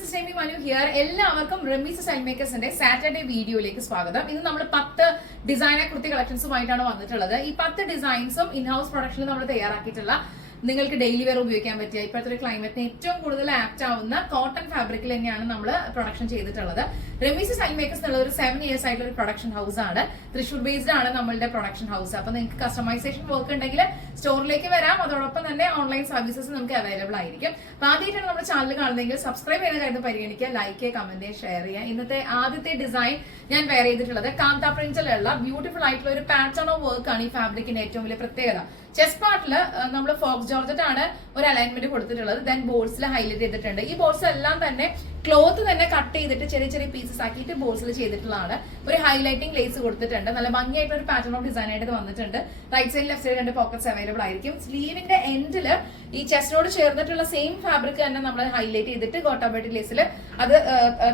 This is Shemi Manu here. എല്ലാവർക്കും Ramees style മേക്കേഴ്സിന്റെ Saturday വീഡിയോയിലേക്ക് സ്വാഗതം. ഇന്ന് നമ്മൾ 10 ഡിസൈനർ കുർത്തി കളക്ഷൻസുമായിട്ടാണ് വന്നിട്ടുള്ളത്. ഈ 10 ഡിസൈൻസും ഇൻ ഹൗസ് പ്രൊഡക്ഷനിൽ നമ്മൾ തയ്യാറാക്കിയിട്ടുള്ള നിങ്ങൾക്ക് ഡെയിലി വെയർ ഉപയോഗിക്കാൻ പറ്റിയ ഇപ്പോഴത്തെ ഒരു ക്ലൈമറ്റിന് ഏറ്റവും കൂടുതൽ ആപ്റ്റ് ആവുന്ന കോട്ടൺ ഫാബ്രിക്കിൽ തന്നെയാണ് നമ്മൾ പ്രൊഡക്ഷൻ ചെയ്തിട്ടുള്ളത്. റമീസ് സ്റ്റൈൽ മേക്കേഴ്സ് എന്നുള്ള ഒരു 7 years ആയിട്ടുള്ള ഒരു പ്രൊഡക്ഷൻ ഹൗസ് ആണ്. തൃശ്ശൂർ ബേസ്ഡ് ആണ് നമ്മളുടെ പ്രൊഡക്ഷൻ ഹൗസ്. അപ്പൊ നിങ്ങൾക്ക് കസ്റ്റമൈസേഷൻ വർക്ക് ഉണ്ടെങ്കിൽ സ്റ്റോറിലേക്ക് വരാം. അതോടൊപ്പം തന്നെ ഓൺലൈൻ സർവീസസ് നമുക്ക് അവൈലബിൾ ആയിരിക്കും. അപ്പൊ ആദ്യമായിട്ടാണ് നമ്മുടെ ചാനൽ കാണുന്നതെങ്കിൽ സബ്സ്ക്രൈബ് ചെയ്യുന്ന കാര്യം പരിഗണിക്കുക, ലൈക്ക് ചെയ്യുക, കമന്റ് ഷെയർ ചെയ്യുക. ഇന്നത്തെ ആദ്യത്തെ ഡിസൈൻ ഞാൻ വെയർ ചെയ്തിട്ടുള്ളത് കാന്ത പ്രിന്റിലുള്ള ബ്യൂട്ടിഫുൾ ആയിട്ടുള്ള ഒരു പാറ്റേൺ ഓഫ് വർക്ക് ആണ് ഈ ഫാബ്രിക്കിന്റെ ഏറ്റവും വലിയ പ്രത്യേകത. ചെസ്റ്റ് പാർട്ടില് നമ്മൾ ഫോക്സ് ജോർജറ്റ് ആണ് ഒരു അലൈൻമെന്റ് കൊടുത്തിട്ടുള്ളത്. ദെൻ ബോൾസിൽ ഹൈലൈറ്റ് ചെയ്തിട്ടുണ്ട്. ഈ ബോൾസ് എല്ലാം തന്നെ ക്ലോത്ത് തന്നെ കട്ട് ചെയ്തിട്ട് ചെറിയ ചെറിയ പീസസ് ആക്കിയിട്ട് ബോൾസിൽ ചെയ്തിട്ടുള്ളതാണ്. ഒരു ഹൈലൈറ്റിംഗ് ലേസ് കൊടുത്തിട്ടുണ്ട്. നല്ല ഭംഗിയായിട്ടുള്ള ഒരു പാറ്റേൺ ഓഫ് ഡിസൈൻ ആയിട്ട് വന്നിട്ടുണ്ട്. Right side left side 2 pockets available ആയിരിക്കും. സ്ലീവിന്റെ എൻഡില് ഈ ചെസ്റ്റിനോട് ചേർന്നിട്ടുള്ള സെയിം ഫാബ്രിക് തന്നെ നമ്മൾ ഹൈലൈറ്റ് ചെയ്തിട്ട് ഗോട്ടാബട്ടി ലേസിൽ അത്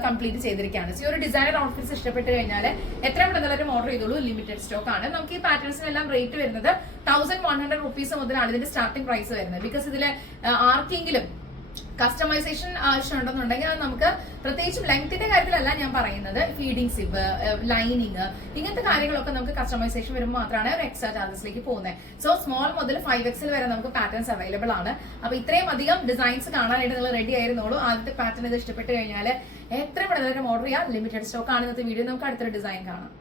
കംപ്ലീറ്റ് ചെയ്തിരിക്കുകയാണ്. ഈ ഒരു ഡിസൈനർ ഔട്ട്ഫിറ്റ്സ് ഇഷ്ടപ്പെട്ട് കഴിഞ്ഞാൽ എത്രയും പെട്ടെന്ന് ഓർഡർ ചെയ്തോളൂ. ലിമിറ്റഡ് സ്റ്റോക്ക് ആണ്. നമുക്ക് ഈ പാറ്റേൺസിനെല്ലാം റേറ്റ് വരുന്നത് 1100 rupees മുതലാണ് ഇതിന്റെ സ്റ്റാർട്ടിംഗ് പ്രൈസ് വരുന്നത്. ബിക്കോസ് ഇതിൽ ആർക്കെങ്കിലും കസ്റ്റമൈസേഷൻ ആവശ്യമുണ്ടെന്നുണ്ടെങ്കിൽ അത് നമുക്ക് പ്രത്യേകിച്ചും ലെങ്ത്തിന്റെ കാര്യത്തിലല്ല ഞാൻ പറയുന്നത്. ഫീഡിംഗ് സിബ്, ലൈനിങ്, ഇങ്ങനത്തെ കാര്യങ്ങളൊക്കെ നമുക്ക് കസ്റ്റമൈസേഷൻ വരുമ്പോൾ മാത്രമാണ് ഒരു എക്സ്ട്രാ ചാർജസിലേക്ക് പോകുന്നത്. സോ സ്മോൾ മുതൽ 5XL വരെ നമുക്ക് പാറ്റേൺസ് അവൈലബിൾ ആണ്. അപ്പൊ ഇത്രയും അധികം ഡിസൈൻസ് കാണാനായിട്ട് നിങ്ങൾ റെഡി ആയിരുന്നോളൂ. ആദ്യത്തെ പാറ്റേൺ ഇത് ഇഷ്ടപ്പെട്ട് കഴിഞ്ഞാൽ എത്രയും പെട്ടെന്ന് ഓർഡർ ചെയ്യാം. ലിമിറ്റഡ് സ്റ്റോക്ക് ആണ് ഇന്നത്തെ വീഡിയോ. നമുക്ക് അടുത്തൊരു ഡിസൈൻ കാണാം.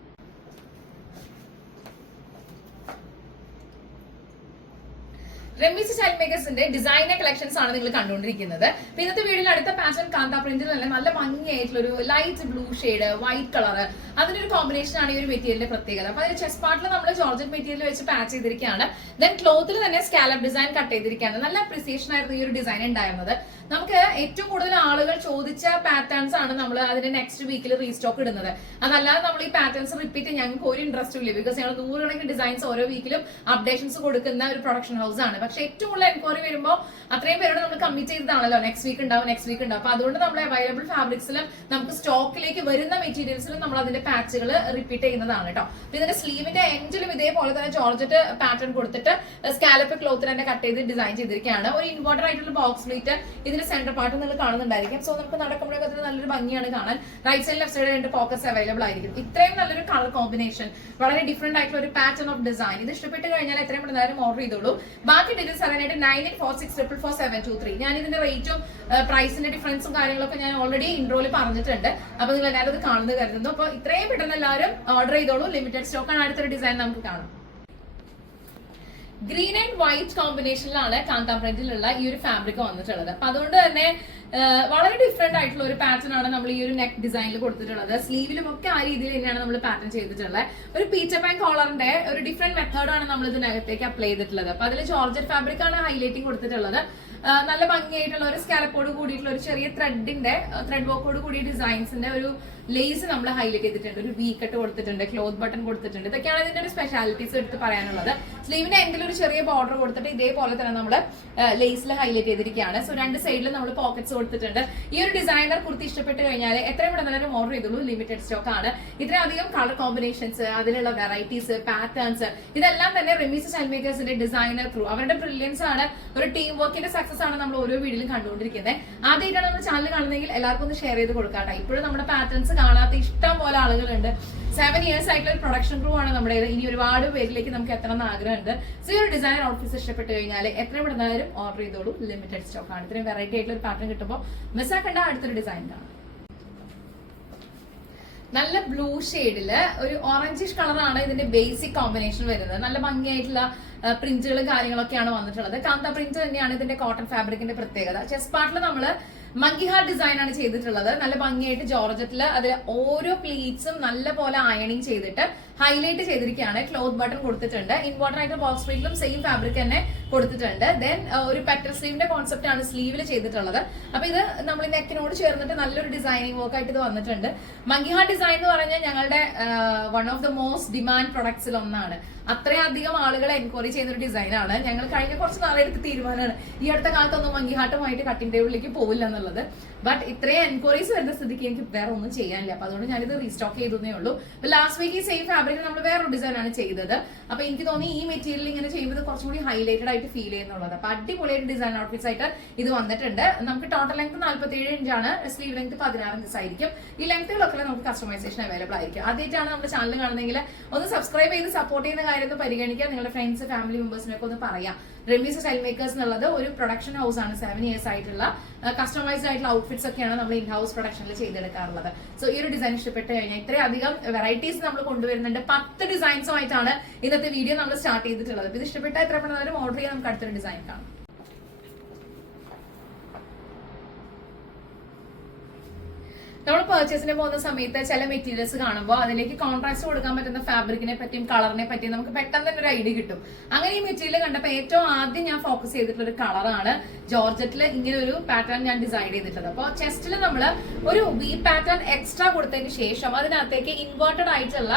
റമീസ് സ്റ്റൈൽ മേക്കേഴ്സിന്റെ ഡിസൈനർ കളക്ഷൻസ് ആണ് നിങ്ങൾ കണ്ടുകൊണ്ടിരിക്കുന്നത്. ഇന്നത്തെ വീഡിയോയിൽ അടുത്ത പാറ്റേൺ കാന്ത പ്രിന്റിൽ തന്നെ നല്ല ഭംഗിയായിട്ടുള്ള ഒരു light blue shade, white colour, അതിനൊരു കോമ്പിനേഷൻ ആണ് ഈ ഒരു മെറ്റീരിയലിന്റെ പ്രത്യേകത. അപ്പൊ അതിന്റെ ചെസ്റ്റ് പാർട്ടിൽ നമ്മൾ ജോർജറ്റ് മെറ്റീരിയൽ വെച്ച് പാച്ച് ചെയ്തിരിക്കുകയാണ്. ദെൻ ക്ലോത്തിൽ തന്നെ സ്കാലപ്പ് ഡിസൈൻ കട്ട് ചെയ്തിരിക്കുകയാണ്. നല്ല അപ്രിസിയേഷൻ ആയിരുന്നു ഈ ഒരു ഡിസൈൻ ഉണ്ടായിരുന്നത്. നമുക്ക് ഏറ്റവും കൂടുതൽ ആളുകൾ ചോദിച്ച പാറ്റേൺസ് ആണ് നമ്മൾ അതിന്റെ നെക്സ്റ്റ് വീക്കിൽ റീസ്റ്റോക്ക് ഇടുന്നത്. അതല്ലാതെ നമ്മൾ ഈ പാറ്റേൺസ് റിപ്പീറ്റ് ഞങ്ങൾക്ക് ഒരു ഇൻട്രസ്റ്റും ഇല്ല. ബിക്കോസ് ഞങ്ങൾ 100 കണക്കിന് ഡിസൈൻസ് ഓരോ വീക്കിലും അപ്ഡേഷൻസ് കൊടുക്കുന്ന ഒരു പ്രൊഡക്ഷൻ ഹൗസ് ആണ്. പക്ഷെ ഏറ്റവും കൂടുതൽ എൻക്വയറി വരുമ്പോൾ അത്രയും പേരോട് നമ്മൾ കമ്മിറ്റ് ചെയ്തതാണല്ലോ നെക്സ്റ്റ് വീക്ക് ഉണ്ടാവും. അപ്പൊ അതുകൊണ്ട് നമ്മൾ അവൈലബിൾ ഫാബ്രിക്സിലും നമുക്ക് സ്റ്റോക്കിലേക്ക് വരുന്ന മെറ്റീരിയൽസിലും നമ്മൾ അതിന്റെ പാച്ചുകൾ റിപ്പീറ്റ് ചെയ്യുന്നതാണ് കേട്ടോ. ഇതിന്റെ സ്ലീവിന്റെ എൻഡിലും ഇതേപോലെ തന്നെ ജോർജറ്റ് പാറ്റേൺ കൊടുത്തിട്ട് സ്കാലപ്പ് ക്ലോത്തിൽ തന്നെ കട്ട് ചെയ്ത് ഡിസൈൻ ചെയ്തിരിക്കുകയാണ്. ഒരു ഇമ്പോർട്ടന്റ് ആയിട്ടുള്ള ബോക്സ് പ്ലേറ്റ് ഇതിന്റെ സെന്റർ പാർട്ട് നിങ്ങൾ കാണുന്നുണ്ടായിരിക്കും. സോ നമുക്ക് നടക്കുമ്പോഴൊക്കെ അതിന് നല്ലൊരു ഭംഗിയാണ് കാണാൻ. Right side left side 2 pockets available ആയിരിക്കും. ഇത്രയും നല്ലൊരു കളർ കോമ്പിനേഷൻ, വളരെ ഡിഫറെന്റ് ആയിട്ടുള്ള ഒരു പാറ്റേൺ ഓഫ് ഡിസൈൻ. ഇത് ഇഷ്ടപ്പെട്ട് കഴിഞ്ഞാൽ എത്രയും പെട്ടെന്ന് ഓർഡർ ചെയ്തോളൂ. ബാക്കി ഡീറ്റെയിൽസ് അറിയാനായിട്ട് 9846444723. ഞാൻ ഇതിന്റെ റേറ്റും പ്രൈസിന്റെ ഡിഫറൻസും കാര്യങ്ങളൊക്കെ ഞാൻ ഓൾറെഡി ഇൻട്രോയിൽ പറഞ്ഞിട്ടുണ്ട്. അപ്പൊ നിങ്ങൾ എല്ലാവരും അത് കാണുന്നത് കരുതുന്നു. അപ്പൊ ഇത്രയും പെട്ടെന്ന് എല്ലാവരും ഓർഡർ ചെയ്തോളൂ. ലിമിറ്റഡ് സ്റ്റോക്ക് ആണ്. അടുത്തൊരു ഡിസൈൻ നമുക്ക് കാണാം. ഗ്രീൻ ആൻഡ് വൈറ്റ് കോമ്പിനേഷനിലാണ് കാന്ത പ്രിന്റിലുള്ള ഈ ഒരു ഫാബ്രിക് വന്നിട്ടുള്ളത്. അപ്പൊ അതുകൊണ്ട് തന്നെ വളരെ ഡിഫറെന്റ് ആയിട്ടുള്ള ഒരു പാറ്റേൺ ആണ് നമ്മൾ ഈ ഒരു നെക്ക് ഡിസൈനിൽ കൊടുത്തിട്ടുള്ളത്. സ്ലീവിലും ഒക്കെ ആ രീതിയിൽ തന്നെയാണ് നമ്മൾ പാറ്റേൺ ചെയ്തിട്ടുള്ളത്. ഒരു പീച്ചർ പാൻ കോളറിന്റെ ഒരു ഡിഫറെന്റ് മെത്തേഡാണ് നമ്മൾ ഇതിനകത്തേക്ക് അപ്ലൈ ചെയ്തിട്ടുള്ളത്. അപ്പൊ അതിൽ ജോർജറ്റ് ഫാബ്രിക് ആണ് ഹൈലൈറ്റിംഗ് കൊടുത്തിട്ടുള്ളത്. നല്ല ഭംഗിയായിട്ടുള്ള ഒരു സ്കാലപ്പോട് കൂടിയിട്ടുള്ള ഒരു ചെറിയ ത്രെഡ് വർക്കോട് കൂടിയ ഡിസൈൻസിന്റെ ഒരു ലേസ് നമ്മൾ ഹൈലൈറ്റ് ചെയ്തിട്ടുണ്ട്. ഒരു വി കട്ട് കൊടുത്തിട്ടുണ്ട്, ക്ലോത്ത് ബട്ടൺ കൊടുത്തിട്ടുണ്ട്. ഇതൊക്കെയാണ് ഇതിന്റെ ഒരു സ്പെഷ്യാലിറ്റീസ് എടുത്ത് പറയാനുള്ളത്. സ്ലീവിന്റെ എൻഡിൽ ഒരു ചെറിയ ബോർഡർ കൊടുത്തിട്ട് ഇതേപോലെ തന്നെ നമ്മൾ ലേസിൽ ഹൈലൈറ്റ് ചെയ്തിരിക്കുകയാണ്. സോ 2 സൈഡിലും നമ്മൾ പോക്കറ്റ്സ് കൊടുത്തിട്ടുണ്ട്. ഈ ഒരു ഡിസൈനർ കുർത്തി ഇഷ്ടപ്പെട്ട് കഴിഞ്ഞാൽ എത്രയും പെട്ടെന്ന് ഓർഡർ ചെയ്തോളൂ. ലിമിറ്റഡ് സ്റ്റോക്ക് ആണ്. ഇത്രയധികം കളർ കോമ്പിനേഷൻസ്, അതിലുള്ള വെറൈറ്റീസ്, പാറ്റേൺസ്, ഇതെല്ലാം തന്നെ റമീസ് സ്റ്റൈൽ മേക്കേഴ്സിന്റെ ഡിസൈനർ ക്രൂ അവരുടെ ബ്രില്യൻസ് ആണ്. ഒരു ടീം വർക്കിന്റെ സക്സസ് ആണ് നമ്മൾ ഓരോ വീഡിയോയിലും കണ്ടുകൊണ്ടിരിക്കുന്നത്. ആദ്യമായിട്ടാണ് നമ്മുടെ ചാനൽ കാണുന്നതെങ്കിൽ എല്ലാവർക്കും ഒന്ന് ഷെയർ ചെയ്ത് കൊടുക്കാട്ടെ. ഇപ്പോഴും നമ്മുടെ പാറ്റേൺസ് കാണാത്ത ഇഷ്ടം പോലെ ആളുകളുണ്ട്. 7 years ആയിട്ടുള്ള ഒരു പ്രൊഡക്ഷൻ ക്രൂ ആണ് നമ്മുടെ. ഇനി ഒരുപാട് പേരിലേക്ക് നമുക്ക് എത്തണം എന്ന് ആഗ്രഹമുണ്ട്. സോ ഈ ഒരു ഡിസൈനർ ഔട്ട്ഫിറ്റ്സ് ഇഷ്ടപ്പെട്ട് കഴിഞ്ഞാൽ എത്രയും പെട്ടെന്നാലും ഓർഡർ ചെയ്തോളൂ. ലിമിറ്റഡ് സ്റ്റോക്ക് ആണ്. ഇത്രയും വെറൈറ്റി ആയിട്ടുള്ള ഒരു പാറ്റേൺ കിട്ടുമ്പോൾ മിസ്സാക്കേണ്ട. അടുത്തൊരു ഡിസൈൻ കാണാം. നല്ല ബ്ലൂ ഷെയ്ഡില് ഒരു ഓറഞ്ചിഷ് കളറാണ് ഇതിന്റെ ബേസിക് കോമ്പിനേഷൻ വരുന്നത്. നല്ല ഭംഗിയായിട്ടുള്ള പ്രിന്റുകളും കാര്യങ്ങളൊക്കെയാണ് വന്നിട്ടുള്ളത്. കാന്ത പ്രിന്റ് തന്നെയാണ് ഇതിന്റെ കോട്ടൺ ഫാബ്രിക്കിന്റെ പ്രത്യേകത. ചെസ്റ്റ് പാർട്ടിൽ നമ്മള് മങ്കി ഹാർട്ട് ഡിസൈൻ ആണ് ചെയ്തിട്ടുള്ളത്. നല്ല ഭംഗിയായിട്ട് ജോർജറ്റില് അതിൽ ഓരോ പ്ലീറ്റ്സും നല്ല പോലെ അയണിങ് ചെയ്തിട്ട് ഹൈലൈറ്റ് ചെയ്തിരിക്കുകയാണ്. ക്ലോത്ത് ബട്ടൺ കൊടുത്തിട്ടുണ്ട്. ഇമ്പോർട്ടന്റ് ആയിട്ട് ബോക്സ് പ്ലീറ്റിലും സെയിം ഫാബ്രിക് തന്നെ കൊടുത്തിട്ടുണ്ട്. ദെൻ ഒരു പെറ്റൽ സ്ലീവിന്റെ കോൺസെപ്റ്റ് ആണ് സ്ലീവിൽ ചെയ്തിട്ടുള്ളത്. അപ്പൊ ഇത് നമ്മൾ നെക്കിനോട് ചേർന്നിട്ട് നല്ലൊരു ഡിസൈനിങ് വർക്ക് ആയിട്ട് ഇത് വന്നിട്ടുണ്ട്. മങ്കി ഹാർട്ട് ഡിസൈൻ എന്ന് പറഞ്ഞാൽ ഞങ്ങളുടെ one of the most demand പ്രൊഡക്ട്സിൽ ഒന്നാണ്. അത്രയധികം ആളുകൾ എൻക്വയറി ചെയ്യുന്ന ഒരു ഡിസൈനാണ്. ഞങ്ങൾ കഴിഞ്ഞ കുറച്ച് നാളെടുത്ത് തീരുമാനമാണ് ഈ അടുത്ത കാലത്തൊന്നും മങ്കി ഹാർട്ടുമായിട്ട് കട്ടിംഗ് ടേബിളിലേക്ക് പോവില്ല എന്നുള്ളത്. ബട്ട് ഇത്രയും എൻക്വയറീസ് വരുന്ന സ്ഥിതിക്ക് എനിക്ക് വേറെ ഒന്നും ചെയ്യാനില്ല. അപ്പൊ അതുകൊണ്ട് ഞാനിത് റീസ്റ്റോക്ക് ചെയ്തേ ഉള്ളൂ. ലാസ്റ്റ് വീക്ക് ഈ സെയിം ഫാബ്രിക്കിൽ നമ്മൾ വേറൊരു ഡിസൈൻ ആണ് ചെയ്തത്. അപ്പൊ എനിക്ക് തോന്നി ഈ മെറ്റീരിയൽ ഇങ്ങനെ ചെയ്യുമ്പോൾ കുറച്ചും കൂടി ഹൈലൈറ്റഡ് ആയിട്ട് ഫീൽ ചെയ്യുന്നുള്ളത്. അപ്പൊ അടിപൊളിയായിട്ട് ഡിസൈൻ ഔട്ട്ഫിറ്റ്സ് ആയിട്ട് ഇത് വന്നിട്ടുണ്ട്. നമുക്ക് ടോട്ടൽ ലെങ്ത് 47 ഇഞ്ചാണ്, സ്ലീവ് ലെങ്ത് 16 ഇഞ്ച് ആയിരിക്കും. ഈ ലെങ്ത്തുകളൊക്കെ നമുക്ക് കസ്റ്റമൈസേഷൻ അവൈലബിൾ ആയിരിക്കും. ആദ്യമായിട്ടാണ് നമ്മുടെ ചാനൽ കാണുന്നതെങ്കിൽ ഒന്ന് സബ്സ്ക്രൈബ് ചെയ്ത് സപ്പോർട്ട് ചെയ്യുന്ന കാര്യം ഒന്ന് പരിഗണിക്കുക. നിങ്ങളുടെ ഫ്രണ്ട്സ് ഫാമിലി മെമ്പേഴ്സിനൊക്കെ ഒന്ന് പറയാം. റെമീസ് സ്റ്റൈൽ മേക്കേഴ്സ് എന്നുള്ളത് ഒരു പ്രൊഡക്ഷൻ ഹൗസ് ആണ്. 7 years ആയിട്ടുള്ള കസ്റ്റമൈസ്ഡ് ആയിട്ടുള്ള ഔട്ട്ഫിറ്റ്സ് ഒക്കെയാണ് നമ്മൾ ഇൻ ഹൗസ് പ്രൊഡക്ഷനിൽ ചെയ്തെടുക്കാറുള്ളത്. സോ ഈ ഒരു ഡിസൈൻ ഇഷ്ടപ്പെട്ട് കഴിഞ്ഞാൽ ഇത്രയധികം വെറൈറ്റീസ് നമ്മൾ കൊണ്ടുവരുന്നുണ്ട്. 10 ഡിസൈൻസുമായിട്ടാണ് ഇന്നത്തെ വീഡിയോ നമ്മൾ സ്റ്റാർട്ട് ചെയ്തിട്ടുള്ളത്. ഇത് ഇഷ്ടപ്പെട്ട എത്ര പെട്ടെന്ന് ഓർഡർ ചെയ്യാൻ നമുക്ക് അടുത്തൊരു ഡിസൈൻ കാണാം. നമ്മൾ പർച്ചേസിന് പോകുന്ന സമയത്ത് ചില മെറ്റീരിയൽസ് കാണുമ്പോൾ അതിലേക്ക് കോൺട്രാസ്റ്റ് കൊടുക്കാൻ പറ്റുന്ന ഫാബ്രിക്കിനെ പറ്റിയും കളറിനെ പറ്റിയും നമുക്ക് പെട്ടെന്ന് തന്നെ ഒരു ഐഡിയ കിട്ടും. അങ്ങനെ ഈ മെറ്റീരിയൽ കണ്ടപ്പോൾ ഏറ്റവും ആദ്യം ഞാൻ ഫോക്കസ് ചെയ്തിട്ടുള്ള ഒരു കളറാണ്. ജോർജറ്റിൽ ഇങ്ങനെ ഒരു പാറ്റേൺ ഞാൻ ഡിസൈൻ ചെയ്തിട്ടുള്ളത്. അപ്പോൾ ചെസ്റ്റിൽ നമ്മൾ ഒരു വി പാറ്റേൺ എക്സ്ട്രാ കൊടുത്തതിന് ശേഷം അതിനകത്തേക്ക് ഇൻവേർട്ടഡ് ആയിട്ടുള്ള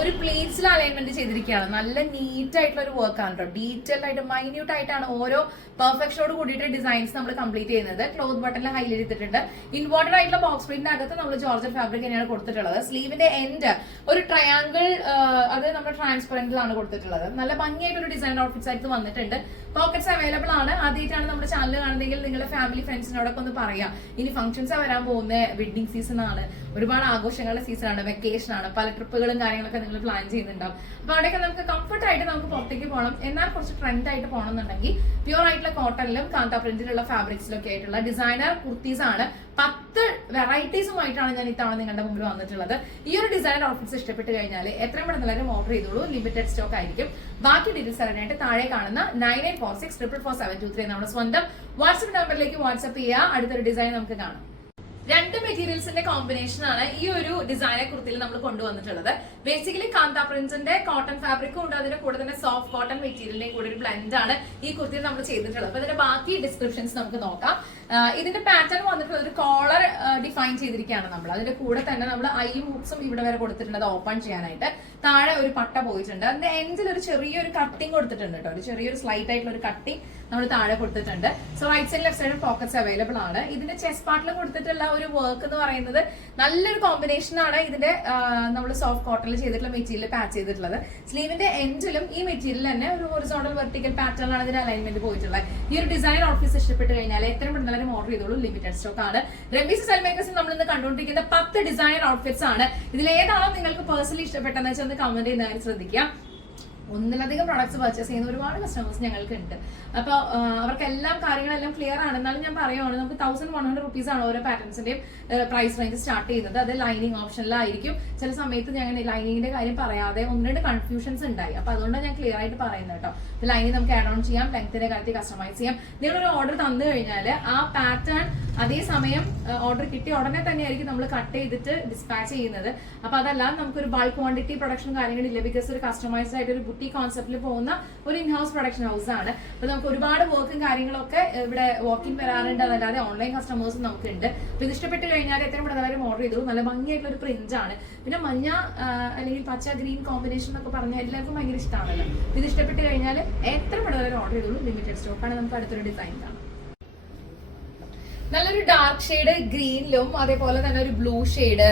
ഒരു പ്ലേറ്റ്സിൽ അലൈൻമെന്റ് ചെയ്തിരിക്കുകയാണ്. നല്ല നീറ്റ് ആയിട്ടുള്ള ഒരു വർക്കാണ് കേട്ടോ. ഡീറ്റെയിൽ ആയിട്ട് മൈന്യൂട്ട് ആയിട്ടാണ് ഓരോ പെർഫെക്ഷനോട് കൂടിയിട്ട് ഡിസൈൻസ് നമ്മൾ കംപ്ലീറ്റ് ചെയ്യുന്നത്. ക്ലോത്ത് ബട്ടണിൽ ഹൈലൈറ്റ് ചെയ്തിട്ടുണ്ട്. ഇൻവേർട്ടഡ് ആയിട്ടുള്ള ബോക്സ് പ്രിന്റിന്റെ അകത്ത് നമ്മൾ ജോർജറ്റ് ഫാബ്രിക് തന്നെയാണ് കൊടുത്തിട്ടുള്ളത്. സ്ലീവിന്റെ എൻഡ് ഒരു ട്രയാങ്കിൾ, അത് നമ്മൾ ട്രാൻസ്പെറന്റിലാണ് കൊടുത്തിട്ടുള്ളത്. നല്ല ഭംഗിയായിട്ടൊരു ഡിസൈൻ ഔട്ട്ഫിറ്റ്സ് ആയിട്ട് വന്നിട്ടുണ്ട്. പോക്കറ്റ്സ് അവൈലബിൾ ആണ്. ആദ്യമായിട്ടാണ് നമ്മുടെ ചാനൽ കാണുന്നതെങ്കിൽ നിങ്ങളുടെ ഫാമിലി ഫ്രണ്ട്സിനോടൊക്കെ ഒന്ന് പറയാം. ഇനി ഫംഗ്ഷൻസ് വരാൻ പോകുന്ന വെഡിങ് സീസൺ ആണ്, ഒരുപാട് ആഘോഷങ്ങളുടെ സീസൺ ആണ്, വെക്കേഷൻ ആണ്, പല ട്രിപ്പുകളും കാര്യങ്ങളൊക്കെ നിങ്ങൾ പ്ലാൻ ചെയ്യുന്നുണ്ടാവും. അപ്പൊ അവിടെയൊക്കെ നമുക്ക് കംഫർട്ട് ആയിട്ട് നമുക്ക് പുറത്തേക്ക് പോകണം, എന്നാൽ കുറച്ച് ട്രെൻഡ് ആയിട്ട് പോകണമെന്നുണ്ടെങ്കിൽ പ്യൂർ ആയിട്ടുള്ള കോട്ടണിലും കാന്ത പ്രിന്റിലുള്ള ഫാബ്രിക്സിലൊക്കെ ആയിട്ടുള്ള ഡിസൈനർ കുർത്തീസ് ആണ്. 10 വെറൈറ്റീസുമായിട്ടാണ് ഞാൻ ഇത്തവണ നിങ്ങളുടെ മുമ്പിൽ വന്നിട്ടുള്ളത്. ഈ ഒരു ഡിസൈൻ ഔട്ട്ഫിറ്റ്സ് ഇഷ്ടപ്പെട്ട് കഴിഞ്ഞാൽ എത്രയും പെട്ടെന്ന് എല്ലാവരും ഓർഡർ ചെയ്തോളൂ. ലിമിറ്റഡ് സ്റ്റോക്ക് ആയിരിക്കും. ബാക്കി ഡീറ്റെയിൽസ് അറിയാനായിട്ട് താഴെ കാണുന്ന 9846444723 നമ്മുടെ സ്വന്തം വാട്സ്ആപ്പ് നമ്പറിലേക്ക് വാട്സ്ആപ്പ് ചെയ്യുക. അടുത്തൊരു ഡിസൈൻ നമുക്ക് കാണാം. 2 മെറ്റീരിയൽസിന്റെ കോമ്പിനേഷൻ ആണ് ഈ ഒരു ഡിസൈനർ കുർത്തിയിൽ നമ്മൾ കൊണ്ടുവന്നിട്ടുള്ളത്. ബേസിക്കലി കാന്ത പ്രിന്റ്സിന്റെ കോട്ടൺ ഫാബ്രിക്കും ഉണ്ട്, അതിന്റെ കൂടെ തന്നെ സോഫ്റ്റ് കോട്ടൺ മെറ്റീരിയലിന്റെയും കൂടെ ഒരു ബ്ലെൻഡ് ആണ് ഈ കുർത്തിയിൽ നമ്മൾ ചെയ്തിട്ടുള്ളത്. അപ്പൊ ഇതിന്റെ ബാക്കി ഡിസ്ക്രിപ്ഷൻസ് നമുക്ക് നോക്കാം. ഇതിന്റെ പാറ്റേൺ വന്നിട്ടുള്ള ഒരു കോളർ ഡിഫൈൻ ചെയ്തിരിക്കുകയാണ് നമ്മൾ. അതിന്റെ കൂടെ തന്നെ നമ്മൾ ഐയും ഹുക്സും ഇവിടെ വരെ കൊടുത്തിട്ടുണ്ട്, അത് ഓപ്പൺ ചെയ്യാനായിട്ട്. താഴെ ഒരു പട്ട പോയിട്ടുണ്ട്. അതിന്റെ എൻഡിൽ ഒരു ചെറിയൊരു കട്ടിങ് കൊടുത്തിട്ടുണ്ട് കേട്ടോ. ഒരു ചെറിയൊരു സ്ലൈറ്റ് ആയിട്ടുള്ള ഒരു കട്ടിങ് നമ്മൾ താഴെ കൊടുത്തിട്ടുണ്ട്. So right side left side pockets available ആണ്. ഇതിന്റെ ചെസ്റ്റ് പാർട്ടിൽ കൊടുത്തിട്ടുള്ള ഒരു വർക്ക് എന്ന് പറയുന്നത് നല്ലൊരു കോമ്പിനേഷൻ ആണ്. ഇതിന്റെ നമ്മൾ സോഫ്റ്റ് കോട്ടണിൽ ചെയ്തിട്ടുള്ള മെറ്റീരിയൽ പാച്ച് ചെയ്തിട്ടുള്ളത്. സ്ലീവിന്റെ എൻഡിലും ഈ മെറ്റീരിയൽ തന്നെ ഒരു ഹൊറിസോണ്ടൽ വെർട്ടിക്കൽ പാറ്റേണിലാണ് ഇതിന്റെ അലൈൻമെന്റ് പോയിട്ടുള്ളത്. ഈ ഒരു ഡിസൈൻ ഔട്ട്ഫിറ്റ്സ് ഇഷ്ടപ്പെട്ട് കഴിഞ്ഞാൽ എത്രയും പെട്ടെന്ന് ഓർഡർ ചെയ്തോളൂ. ലിമിറ്റഡ് സ്റ്റോക്ക് ആണ്. റെമീസ് സ്റ്റൈൽ മേക്കേഴ്സിൽ നമ്മൾ ഇന്ന് കണ്ടുകൊണ്ടിരിക്കുന്ന 10 ഡിസൈൻ ഔട്ട്ഫിറ്റ്സ് ആണ്. ഇതിൽ ഏതാണോ നിങ്ങൾക്ക് പേഴ്സണലി ഇഷ്ടപ്പെട്ടെന്ന് വെച്ചാൽ ഒന്ന് കമന്റ് ചെയ്യുന്നതിന് ശ്രദ്ധിക്കുക. ഒന്നിലധികം പ്രൊഡക്ട്സ് പർച്ചേസ് ചെയ്യുന്ന ഒരുപാട് കസ്റ്റമേഴ്സ് ഞങ്ങൾക്ക് ഉണ്ട്. അപ്പോൾ അവർക്കെല്ലാം കാര്യങ്ങളെല്ലാം ക്ലിയർ ആണ്. എന്നാലും ഞാൻ പറയുവാണ്, നമുക്ക് 1100 rupees ആണ് ഓരോ പാറ്റേൺസിന്റെയും പ്രൈസ് റേഞ്ച് സ്റ്റാർട്ട് ചെയ്യുന്നത്. അത് ലൈനിങ് ഓപ്ഷനിലായിരിക്കും. ചില സമയത്ത് ഞങ്ങൾ ലൈനിങ്ങിന്റെ കാര്യം പറയാതെ 1-2 കൺഫ്യൂഷൻസ് ഉണ്ടായി. അപ്പൊ അതുകൊണ്ടാണ് ഞാൻ ക്ലിയർ ആയിട്ട് പറയുന്നത് കേട്ടോ. ലൈനിങ് നമുക്ക് ആഡ് ഓൺ ചെയ്യാം, ലെങ്ത്തിന്റെ കാര്യത്തിൽ കസ്റ്റമൈസ് ചെയ്യാം. നിങ്ങളൊരു ഓർഡർ തന്നു കഴിഞ്ഞാൽ ആ പാറ്റേൺ അതേസമയം ഓർഡർ കിട്ടിയ ഉടനെ തന്നെയായിരിക്കും നമ്മൾ കട്ട് ചെയ്തിട്ട് ഡിസ്പാച്ച് ചെയ്യുന്നത്. അപ്പൊ അതല്ലാതെ നമുക്കൊരു ബൾക്ക് ക്വാണ്ടിറ്റി പ്രൊഡക്ഷൻ കാര്യങ്ങളില്ല. ബിക്കോസ് ഒരു കസ്റ്റമൈസ്ഡ് ആയിട്ട് ഒരു ബുട്ടി കോൺസെപ്റ്റിൽ പോകുന്ന ഒരു ഇൻ ഹൗസ് പ്രൊഡക്ഷൻ ഹൗസ് ആണ്. അപ്പൊ നമുക്ക് ഒരുപാട് വർക്കും കാര്യങ്ങളൊക്കെ ഇവിടെ വാക്കിംഗ് വരാറുണ്ട്. അതല്ലാതെ ഓൺലൈൻ കസ്റ്റമേഴ്സും നമുക്കുണ്ട്. അപ്പൊ ഇത് ഇഷ്ടപ്പെട്ട് കഴിഞ്ഞാൽ എത്രയും പെട്ടെന്ന് ഓർഡർ ചെയ്തു. നല്ല ഭംഗിയായിട്ടുള്ള ഒരു പ്രിന്റ് ആണ്. പിന്നെ മഞ്ഞ അല്ലെങ്കിൽ പച്ച ഗ്രീൻ കോമ്പിനേഷൻ എന്നൊക്കെ പറഞ്ഞാൽ എല്ലാവർക്കും ഭയങ്കര ഇഷ്ടമാണല്ലോ. ഇത് ഇഷ്ടപ്പെട്ട് കഴിഞ്ഞാൽ എത്ര പെട്ടെന്ന് ഓർഡർ ചെയ്തോളൂ. ലിമിറ്റഡ് സ്റ്റോക്ക് ആണ്. നമുക്ക് അടുത്തൊരു ഡിസൈൻ കാണാം. നല്ലൊരു ഡാർക്ക് ഷെയ്ഡ് ഗ്രീനിലും അതേപോലെ തന്നെ ഒരു ബ്ലൂ ഷെയ്ഡ്,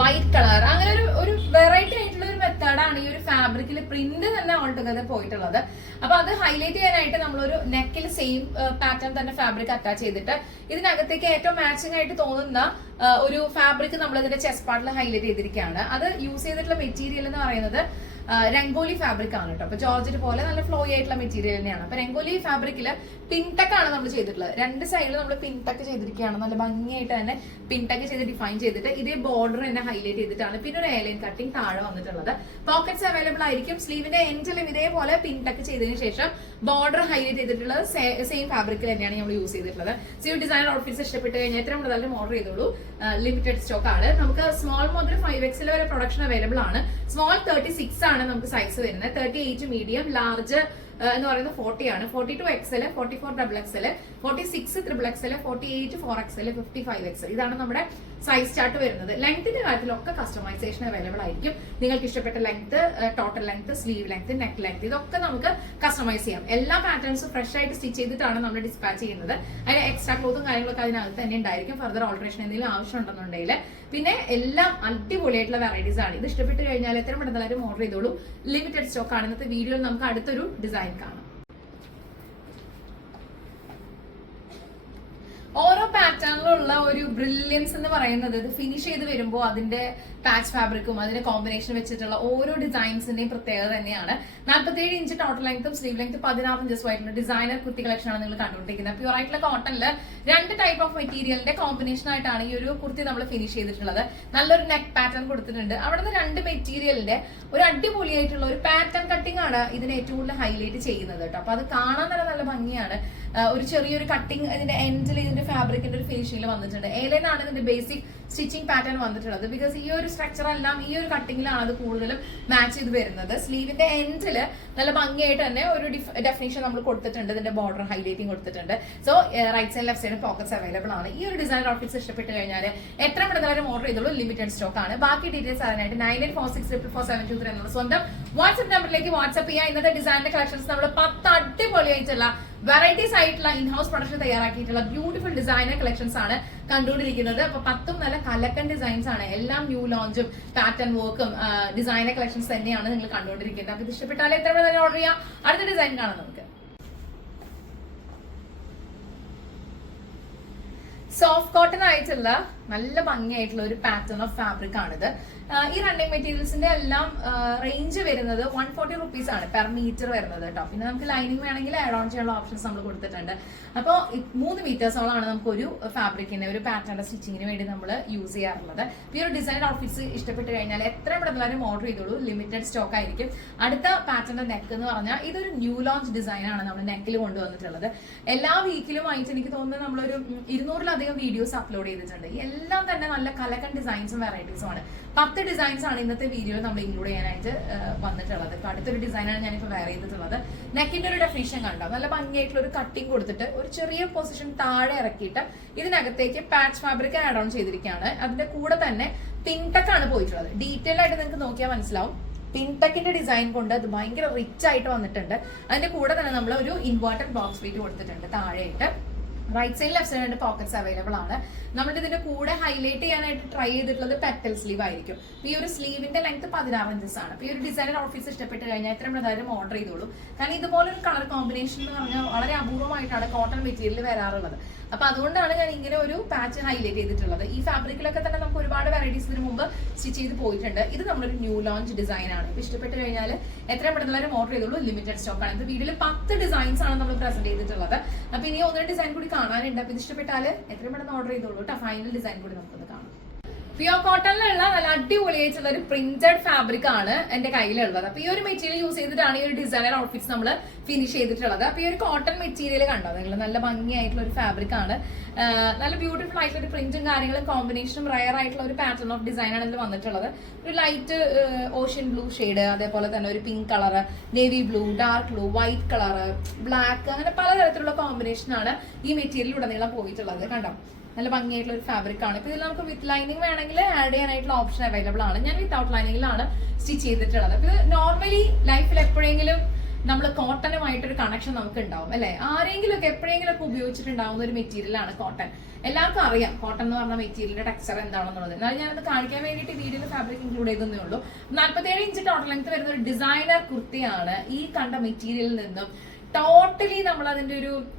വൈറ്റ് കളർ, അങ്ങനെ ഒരു വെറൈറ്റി ആയിട്ടുള്ള ഒരു മെത്തേഡാണ് ഈ ഒരു ഫാബ്രിക്കിൽ പ്രിന്റ് തന്നെ ഓൾ ടുഗദർ പോയിട്ടുള്ളത്. അപ്പൊ അത് ഹൈലൈറ്റ് ചെയ്യാനായിട്ട് നമ്മളൊരു നെക്കിൽ സെയിം പാറ്റേൺ തന്നെ ഫാബ്രിക് അറ്റാച്ച് ചെയ്തിട്ട് ഇതിനകത്തേക്ക് ഏറ്റവും മാച്ചിങ് ആയിട്ട് തോന്നുന്ന ഒരു ഫാബ്രിക് നമ്മൾ ഇതിന്റെ ചെസ്റ്റ് പാർട്ടിൽ ഹൈലൈറ്റ് ചെയ്തിരിക്കുകയാണ്. അത് യൂസ് ചെയ്തിട്ടുള്ള മെറ്റീരിയൽ എന്ന് പറയുന്നത് രംഗോലി ഫാബ്രിക് ആണ് കേട്ടോ. അപ്പൊ ജോർജറ്റ് പോലെ നല്ല ഫ്ലോ ആയിട്ടുള്ള മെറ്റീരിയൽ തന്നെയാണ്. അപ്പൊ രംഗോലി ഫാബ്രിക്കില് പിൻടക്ക് ആണ് നമ്മൾ ചെയ്തിട്ടുള്ളത്. 2 സൈഡിൽ നമ്മൾ പിൻടക്ക് ചെയ്തിരിക്കുകയാണ്. നല്ല ഭംഗിയായിട്ട് തന്നെ പിൻടക്ക് ചെയ്ത് ഡിഫൈൻ ചെയ്തിട്ട് ഇതേ ബോർഡർ തന്നെ ഹൈലൈറ്റ് ചെയ്തിട്ടാണ്. പിന്നെ ഒരു എയർലൈൻ കട്ടിങ് താഴെ വന്നിട്ടുള്ളത്. പോക്കറ്റ്സ് അവൈലബിൾ ആയിരിക്കും. സ്ലീവിന്റെ എൻഡിലും ഇതേപോലെ പിൻടക്ക് ചെയ്തതിനു ശേഷം ബോർഡർ ഹൈലൈറ്റ് ചെയ്തിട്ടുള്ളത് സെയിം ഫാബ്രിക്കിൽ തന്നെയാണ് നമ്മൾ യൂസ് ചെയ്തിട്ടുള്ളത്. സോ ഈ ഡിസൈൻ ഔട്ട്ഫിറ്റ്സ് ഇഷ്ടപ്പെട്ട് കഴിഞ്ഞാൽ എത്ര കൂടുതലും ഓർഡർ ചെയ്തോളൂ. ലിമിറ്റഡ് സ്റ്റോക്ക് ആണ്. നമുക്ക് സ്മോൾ മുതൽ 5XL വരെ പ്രൊഡക്ഷൻ അവൈലബിൾ ആണ്. സ്മോൾ 36 ആണ് നമുക്ക് സൈസ് വരുന്നത്. 38 മീഡിയം, ലാർജ് എന്ന് പറയുന്നത് 40 ആണ്. 42 XL, 44 XXL, 46 XXL, 48 4XL, 55 XL. ഇതാണ് നമ്മുടെ സൈസ് ചാർട്ട് വരുന്നത്. ലെങ്ത്തിന്റെ കാര്യത്തിലൊക്കെ കസ്റ്റമൈസേഷൻ അവൈലബിൾ ആയിരിക്കും. നിങ്ങൾക്ക് ഇഷ്ടപ്പെട്ട length, total length, sleeve length, neck length ഇതൊക്കെ നമുക്ക് കസ്റ്റമൈസ് ചെയ്യാം. എല്ലാ പാറ്റേൺസും ഫ്രഷ് ആയിട്ട് സ്റ്റിച്ച് ചെയ്തിട്ടാണ് നമ്മൾ ഡിസ്പാച്ച് ചെയ്യുന്നത്. അതിന് എക്സ്ട്രാ ക്ലോത്തും കാര്യങ്ങളൊക്കെ അതിനകത്ത് തന്നെ ഉണ്ടായിരിക്കും. ഫർദർ ഓൾട്ടറേഷൻ എന്തെങ്കിലും ആവശ്യമുണ്ടെന്നുണ്ടെങ്കിൽ. പിന്നെ എല്ലാം അടിപൊളിയായിട്ടുള്ള വെറൈറ്റീസ് ആണ്. ഇത് ഇഷ്ടപ്പെട്ട് കഴിഞ്ഞാൽ എത്ര പെട്ടെന്ന് ഓർഡർ ചെയ്തോളൂ. ലിമിറ്റഡ് സ്റ്റോക്ക് ആണ്. ഇന്നത്തെ വീഡിയോയിൽ നമുക്ക് അടുത്തൊരു ഡിസൈൻ കാണാം. ഓരോ പാറ്റേണിലുള്ള ഒരു ബ്രില്യൻസ് എന്ന് പറയുന്നത് ഇത് ഫിനിഷ് ചെയ്ത് വരുമ്പോൾ അതിന്റെ പാച്ച് ഫാബ്രിക്കും അതിന്റെ കോമ്പിനേഷൻ വെച്ചിട്ടുള്ള ഓരോ ഡിസൈൻസിന്റെയും പ്രത്യേകത തന്നെയാണ്. 47 ഇഞ്ച് ടോട്ടൽ ലെങ്ത്തും സ്ലീവ് ലെങ്ത് 16 ഇഞ്ചസ് ആയിട്ടുള്ള ഡിസൈനർ കുർത്തി കളക്ഷൻ ആണ് നിങ്ങൾ കണ്ടുകൊണ്ടിരിക്കുന്നത്. പ്യൂർ ആയിട്ടുള്ള കോട്ടണില് 2 ടൈപ്പ് ഓഫ് മെറ്റീരിയലിന്റെ കോമ്പിനേഷൻ ആയിട്ടാണ് ഈ ഒരു കുർത്തി നമ്മൾ ഫിനിഷ് ചെയ്തിട്ടുള്ളത്. നല്ലൊരു നെക്ക് പാറ്റേൺ കൊടുത്തിട്ടുണ്ട്. അവിടുന്ന് 2 മെറ്റീരിയലിന്റെ ഒരു അടിപൊളിയായിട്ടുള്ള ഒരു പാറ്റേൺ കട്ടിംഗ് ആണ് ഇതിനെ ഏറ്റവും കൂടുതൽ ഹൈലൈറ്റ് ചെയ്യുന്നത് കേട്ടോ. അപ്പൊ അത് കാണാൻ തന്നെ നല്ല ഭംഗിയാണ്. ഒരു ചെറിയൊരു കട്ടിങ് ഇതിന്റെ എൻഡിൽ ഇതിന്റെ ഫാബ്രിക്കിന്റെ ഒരു ഫിനിഷിംഗിൽ വന്നിട്ടുണ്ട്. ഏലൈനാണ് ഇതിന്റെ ബേസിക് സ്റ്റിച്ചിങ് പാറ്റേൺ വന്നിട്ടുള്ളത്. ബിക്കോസ് ഈ ഒരു സ്ട്രക്ചർ എല്ലാം ഈ ഒരു കട്ടിങ്ങിലാണ് അത് കൂടുതലും മാച്ച് ചെയ്ത് വരുന്നത്. സ്ലീവിന്റെ എൻഡില് നല്ല ഭംഗിയായിട്ട് തന്നെ ഒരു ഡെഫിനേഷൻ നമ്മൾ കൊടുത്തിട്ടുണ്ട്. ഇതിന്റെ ബോർഡർ ഹൈലൈറ്റിംഗ് കൊടുത്തിട്ടുണ്ട്. So right side left side pockets available ആണ്. ഈ ഒരു ഡിസൈനർ ഔട്ട്ഫിറ്റ്സ് ഇഷ്ടപ്പെട്ട് കഴിഞ്ഞാൽ എത്ര പെട്ടെന്ന് ഓർഡർ ചെയ്തോളൂ. ലിമിറ്റഡ് സ്റ്റോക്ക് ആണ്. ബാക്കി ഡീറ്റെയിൽസ് അറിയാനായിട്ട് 9846444723 എന്നുള്ള സ്വന്തം വാട്സ്ആപ്പ് നമ്പറിലേക്ക് വാട്സ്ആപ്പ് ചെയ്യാം. ഇന്നത്തെ ഡിസൈനിന്റെ കളക്ഷൻസ് നമ്മൾ 10 അടിപൊളിയായിട്ടുള്ള വെറൈറ്റീസ് ആയിട്ടുള്ള ഇൻഹൗസ് പ്രൊഡക്ഷൻ തയ്യാറാക്കിയിട്ടുള്ള ബ്യൂട്ടിഫുൾ ഡിസൈനർ കളക്ഷൻസ് ആണ് കണ്ടുകൊണ്ടിരിക്കുന്നത്. അപ്പൊ 10 നല്ല കലക്കൻ ഡിസൈൻസ് ആണ്. എല്ലാം ന്യൂ ലോഞ്ചും പാറ്റേൺ വർക്കും ഡിസൈനർ കളക്ഷൻസ് തന്നെയാണ് നിങ്ങൾ കണ്ടുകൊണ്ടിരിക്കുന്നത്. അപ്പൊ ഇത് ഇഷ്ടപ്പെട്ടാൽ എത്ര പെട്ടെന്ന് ഓർഡർ ചെയ്യാം. അടുത്ത ഡിസൈൻ കാണാം നമുക്ക്. സോഫ്റ്റ് കോട്ടൺ ആയിട്ടുള്ള നല്ല ഭംഗിയായിട്ടുള്ള ഒരു പാറ്റേൺ ഓഫ് ഫാബ്രിക് ആണിത്. ഈ റണ്ണിങ് മെറ്റീരിയൽസിന്റെ എല്ലാം റേഞ്ച് വരുന്നത് 140 റുപ്പീസ് ആണ് പെർ മീറ്റർ വരുന്നത് കേട്ടോ. പിന്നെ നമുക്ക് ലൈനിങ് വേണമെങ്കിൽ ആഡ് ഓൺ ചെയ്യാനുള്ള ഓപ്ഷൻസ് നമ്മൾ കൊടുത്തിട്ടുണ്ട്. അപ്പോൾ 3 മീറ്റേഴ്സോളാണ് നമുക്ക് ഒരു ഫാബ്രിക്കിന്റെ ഒരു പാറ്റേൺ സ്റ്റിച്ചിങ്ങിന് വേണ്ടി നമ്മൾ യൂസ് ചെയ്യാറുള്ളത്. ഈ ഒരു ഡിസൈൻ ഔട്ട്ഫിറ്റ്സ് ഇഷ്ടപ്പെട്ട് കഴിഞ്ഞാൽ എത്ര പെട്ടെന്ന് ഓർഡർ ചെയ്തോളൂ. ലിമിറ്റഡ് സ്റ്റോക്ക് ആയിരിക്കും. അടുത്ത പാറ്റേണിന്റെ നെക്ക് എന്ന് പറഞ്ഞാൽ ഇതൊരു ന്യൂ ലോഞ്ച് ഡിസൈൻ ആണ് നമ്മൾ നെക്കിൽ കൊണ്ടുവന്നിട്ടുള്ളത്. എല്ലാ വീക്കിലുമായിട്ട് എനിക്ക് തോന്നുന്നത് നമ്മളൊരു 200-ലധികം വീഡിയോസ് അപ്ലോഡ് ചെയ്തിട്ടുണ്ട്. എല്ലാം തന്നെ നല്ല കലക്കൻ ഡിസൈൻസും വെറൈറ്റീസും ആണ്. 10 ഡിസൈൻസ് ആണ് ഇന്നത്തെ വീഡിയോയിൽ നമ്മൾ ഇൻക്ലൂഡ് ചെയ്യാനായിട്ട് വന്നിട്ടുള്ളത്. ഇപ്പൊ അടുത്തൊരു ഡിസൈനാണ് ഞാനിപ്പോൾ വെയർ ചെയ്തിട്ടുള്ളത്. നെക്കിന്റെ ഒരു ഡെഫിനിഷൻ കണ്ടോ. നല്ല ഭംഗിയായിട്ടുള്ള ഒരു കട്ടിങ് കൊടുത്തിട്ട് ഒരു ചെറിയ പൊസിഷൻ താഴെ ഇറക്കിയിട്ട് ഇതിനകത്തേക്ക് പാച്ച് ഫാബ്രിക് ആഡ് ഓൺ ചെയ്തിരിക്കുകയാണ്. അതിന്റെ കൂടെ തന്നെ പിൻടെക് ആണ് പോയിട്ടുള്ളത്. ഡീറ്റെയിൽ ആയിട്ട് നിങ്ങൾക്ക് നോക്കിയാൽ മനസ്സിലാവും. പിൻടെക്കിന്റെ ഡിസൈൻ കൊണ്ട് അത് ഭയങ്കര റിച്ച് ആയിട്ട് വന്നിട്ടുണ്ട്. അതിന്റെ കൂടെ തന്നെ നമ്മൾ ഒരു ഇൻവേർട്ടഡ് ബോക്സ് ഫീറ്റ് കൊടുത്തിട്ടുണ്ട് താഴെയിട്ട്. Right side left side pockets available ആണ്. നമ്മൾ ഇതിന്റെ കൂടെ ഹൈലൈറ്റ് ചെയ്യാനായിട്ട് ട്രൈ ചെയ്തിട്ടുള്ളത് പെറ്റൽ സ്ലീവ് ആയിരിക്കും. ഈ ഒരു സ്ലീവിന്റെ ലെങ്ത് 16 ഇഞ്ചസ് ആണ്. ഈ ഒരു ഡിസൈനർ ഔട്ട്ഫിറ്റ്സ് ഇഷ്ടപ്പെട്ട് കഴിഞ്ഞാൽ എത്രയും പ്രധാനം ഓർഡർ ചെയ്തോളൂ. കാരണം ഇതുപോലൊരു കളർ കോമ്പിനേഷൻ എന്ന് പറഞ്ഞാൽ വളരെ അപൂർവമായിട്ടാണ് കോട്ടൺ മെറ്റീരിയൽ വരാറുള്ളത്. അപ്പൊ അതുകൊണ്ടാണ് ഞാൻ ഇങ്ങനെ ഒരു പാച്ച് ഹൈലൈറ്റ് ചെയ്തിട്ടുള്ളത്. ഈ ഫാബ്രിക്കിലൊക്കെ തന്നെ നമുക്ക് ഒരുപാട് വെറൈറ്റീസ് ഇതിന് മുമ്പ് സ്റ്റിച്ച് ചെയ്ത് പോയിട്ടുണ്ട്. ഇത് നമ്മളൊരു ന്യൂ ലോഞ്ച് ഡിസൈൻ ആണ്. ഇപ്പൊ ഇഷ്ടപ്പെട്ട് കഴിഞ്ഞാൽ എത്രയും പെട്ടെന്ന് ഓർഡർ ചെയ്തോളൂ. ലിമിറ്റഡ് സ്റ്റോക്ക് ആണ്. ഇത് വീഡിയോയിൽ 10 ഡിസൈൻസ് ആണ് നമ്മൾ പ്രസന്റ് ചെയ്തിട്ടുള്ളത്. അപ്പൊ ഇനി 1 ഡിസൈൻ കൂടി കാണാനുണ്ട്. അപ്പൊ ഇത് ഇഷ്ടപ്പെട്ടാൽ എത്രയും പെട്ടെന്ന് ഓർഡർ ചെയ്തോളൂ കേട്ടോ. ഫൈനൽ ഡിസൈൻ കൂടി നമുക്കൊന്ന് കാണാം. പ്യൂർ കോട്ടണിലുള്ള നല്ല അടിപൊളിയായിട്ടുള്ള ഒരു പ്രിന്റഡ് ഫാബ്രിക് ആണ് എന്റെ കയ്യിലുള്ളത്. അപ്പൊ ഈ ഒരു മെറ്റീരിയൽ യൂസ് ചെയ്തിട്ടാണ് ഈ ഒരു ഡിസൈനർ ഔട്ട്ഫിറ്റ്സ് നമ്മൾ ഫിനിഷ് ചെയ്തിട്ടുള്ളത്. അപ്പൊ ഈ ഒരു കോട്ടൺ മെറ്റീരിയൽ കണ്ടോ നിങ്ങൾ. നല്ല ഭംഗിയായിട്ടുള്ള ഒരു ഫാബ്രിക് ആണ്. നല്ല ബ്യൂട്ടിഫുൾ ആയിട്ടുള്ള ഒരു പ്രിന്റും കാര്യങ്ങളും കോമ്പിനേഷനും റയർ ആയിട്ടുള്ള ഒരു പാറ്റേൺ ഓഫ് ഡിസൈൻ ആണ് ഇതിൽ വന്നിട്ടുള്ളത്. ഒരു ലൈറ്റ് ഓഷ്യൻ ബ്ലൂ ഷെയ്ഡ്, അതേപോലെ തന്നെ ഒരു pink colour, navy blue, dark blue, white colour, black, അങ്ങനെ പലതരത്തിലുള്ള കോമ്പിനേഷനാണ് ഈ മെറ്റീരിയൽ ഉടനീളം പോയിട്ടുള്ളത്. കണ്ടോ നല്ല ഭംഗിയായിട്ടുള്ള ഒരു ഫാബ്രിക് ആണ്. ഇപ്പൊ ഇതിൽ നമുക്ക് വിത്ത് ലൈനിങ് വേണമെങ്കിൽ ആഡ് ചെയ്യാനായിട്ടുള്ള ഓപ്ഷൻ അവൈലബിൾ ആണ്. ഞാൻ വിത്തൗട്ട് ലൈനിങ്ങിലാണ് സ്റ്റിച്ച് ചെയ്തിട്ടുള്ളത്. അപ്പൊ ഇത് നോർമലി ലൈഫിൽ എപ്പോഴെങ്കിലും നമ്മൾ കോട്ടനുമായിട്ടൊരു കണക്ഷൻ നമുക്ക് ഉണ്ടാവും അല്ലെ. ആരെങ്കിലും ഒക്കെ എപ്പോഴെങ്കിലും ഒക്കെ ഉപയോഗിച്ചിട്ടുണ്ടാവുന്ന ഒരു മെറ്റീരിയൽ ആണ് കോട്ടൺ. എല്ലാവർക്കും അറിയാം കോട്ടൺ എന്ന് പറഞ്ഞ മെറ്റീരിയലിന്റെ ടെക്സ്ചർ എന്താണെന്നുള്ളത്. എന്നാലും ഞാനത് കാണിക്കാൻ വേണ്ടിയിട്ട് വീഡിയോയിൽ ഫാബ്രിക് ഇൻക്ലൂഡ് ചെയ്തേ ഉള്ളൂ. 47 ഇഞ്ച് ടോട്ടൽ ലെങ്ത് വരുന്ന ഒരു ഡിസൈനർ കുർത്തിയാണ്. ഈ കണ്ട മെറ്റീരിയലിൽ നിന്നും ടോട്ടലി നമ്മൾ അതിന്റെ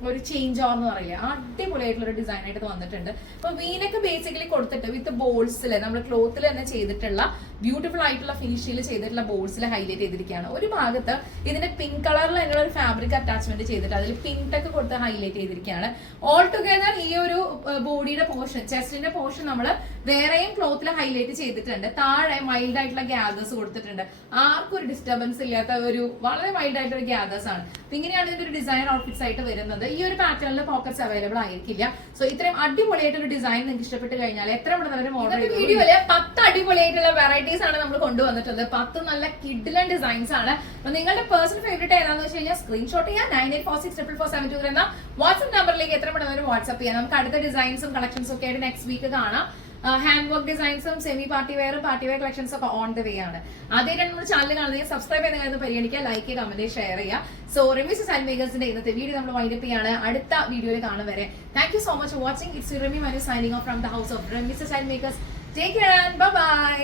ഒരു ചേഞ്ച് ഓവർ എന്ന് പറയില്ല, അടിപൊളിയായിട്ടുള്ള ഒരു ഡിസൈൻ ആയിട്ട് വന്നിട്ടുണ്ട്. അപ്പൊ വീനൊക്കെ ബേസിക്കലി കൊടുത്തിട്ട് വിത്ത് ബോൾസിൽ നമ്മൾ ക്ലോത്തിൽ തന്നെ ചെയ്തിട്ടുള്ള ബ്യൂട്ടിഫുൾ ആയിട്ടുള്ള ഫിനിഷിൽ ചെയ്തിട്ടുള്ള ബോൾസിൽ ഹൈലൈറ്റ് ചെയ്തിരിക്കുകയാണ്. ഒരു ഭാഗത്ത് ഇതിന്റെ പിങ്ക് കളറിൽ അതിനുള്ള ഒരു ഫാബ്രിക് അറ്റാച്ച്മെന്റ് ചെയ്തിട്ട് അതിൽ പിങ്ക് ടെക്ക് കൊടുത്ത് ഹൈലൈറ്റ് ചെയ്തിരിക്കുകയാണ്. ഓൾ ടുഗദർ ഈ ഒരു ബോഡിയുടെ പോർഷൻ, ചെസ്റ്റിന്റെ പോർഷൻ നമ്മൾ വേറെയും ക്ലോത്തിൽ ഹൈലൈറ്റ് ചെയ്തിട്ടുണ്ട്. താഴെ മൈൽഡ് ആയിട്ടുള്ള ഗ്യാദേഴ്സ് കൊടുത്തിട്ടുണ്ട്. ആർക്കും ഒരു ഡിസ്റ്റർബൻസ് ഇല്ലാത്ത ഒരു വളരെ മൈൽഡ് ആയിട്ടുള്ള ഗ്യാദേഴ്സ് ആണ്. ഇങ്ങനെയാണ് ഇതിന്റെ ഒരു ഡിസൈൻ ഔട്ട്ഫിറ്റ്സ് ആയിട്ട് വരുന്നത്. ഈ ഒരു പാറ്റേണിൽ പോക്കറ്റ്സ് അവൈലബിൾ ആയിരിക്കില്ല. സോ ഇത്രയും അടിപൊളിയായിട്ട് ഒരു ഡിസൈൻ നിങ്ങൾക്ക് ഇഷ്ടപ്പെട്ട് കഴിഞ്ഞാൽ എത്ര പെട്ടെന്ന് മോഡൽ വീഡിയോയില് 10 അടിപൊളിയായിട്ടുള്ള വെറൈറ്റീസ് ആണ് നമ്മൾ കൊണ്ടുവന്നിട്ടുള്ളത്. 10 നല്ല കിഡിലൻ ഡിസൈൻസ് ആണ്. അപ്പൊ നിങ്ങളുടെ പേഴ്സണൽ ഫേവറേറ്റ് ഏതാണെന്ന് വെച്ച് കഴിഞ്ഞാൽ സ്ക്രീൻഷോട്ട് ചെയ്യാം. 9846444724 എന്ന വാട്സ്ആപ്പ് നമ്പറിലേക്ക് എത്ര പെട്ടെന്ന് വാട്സ്ആപ്പ് ചെയ്യാം. നമുക്ക് അടുത്ത ഡിസൈൻസും കളക്ഷൻസും ഒക്കെ ആയിട്ട് നെക്സ്റ്റ് വീക്ക് കാണാം. ഹാൻഡ് വർക്ക് ഡിസൈൻസും സെമി പാർട്ടി വെയറും പാർട്ടി വെയർ കളക്ഷൻസ് ഒക്കെ ഓൺ ദ വേ ആണ്. ആദ്യമായിട്ട് നമ്മുടെ ചാനൽ കാണുന്നത് സബ്സ്ക്രൈബ് ചെയ്യുന്ന പരിഗണിക്കുക, ലൈക്ക്, കമന്റ്, ഷെയർ ചെയ്യുക. സോ റെമീസ് സ്റ്റൈൽ മേക്കേഴ്സിന്റെ ഇന്നത്തെ വീഡിയോ നമ്മൾ വൈൻഡപ്പ് ചെയ്യാണ്. അടുത്ത വീഡിയോയിൽ കാണും വരെ thank you so much for watching. It's Remi Manu signing off from the house of Remees style makers. Take care and bye by.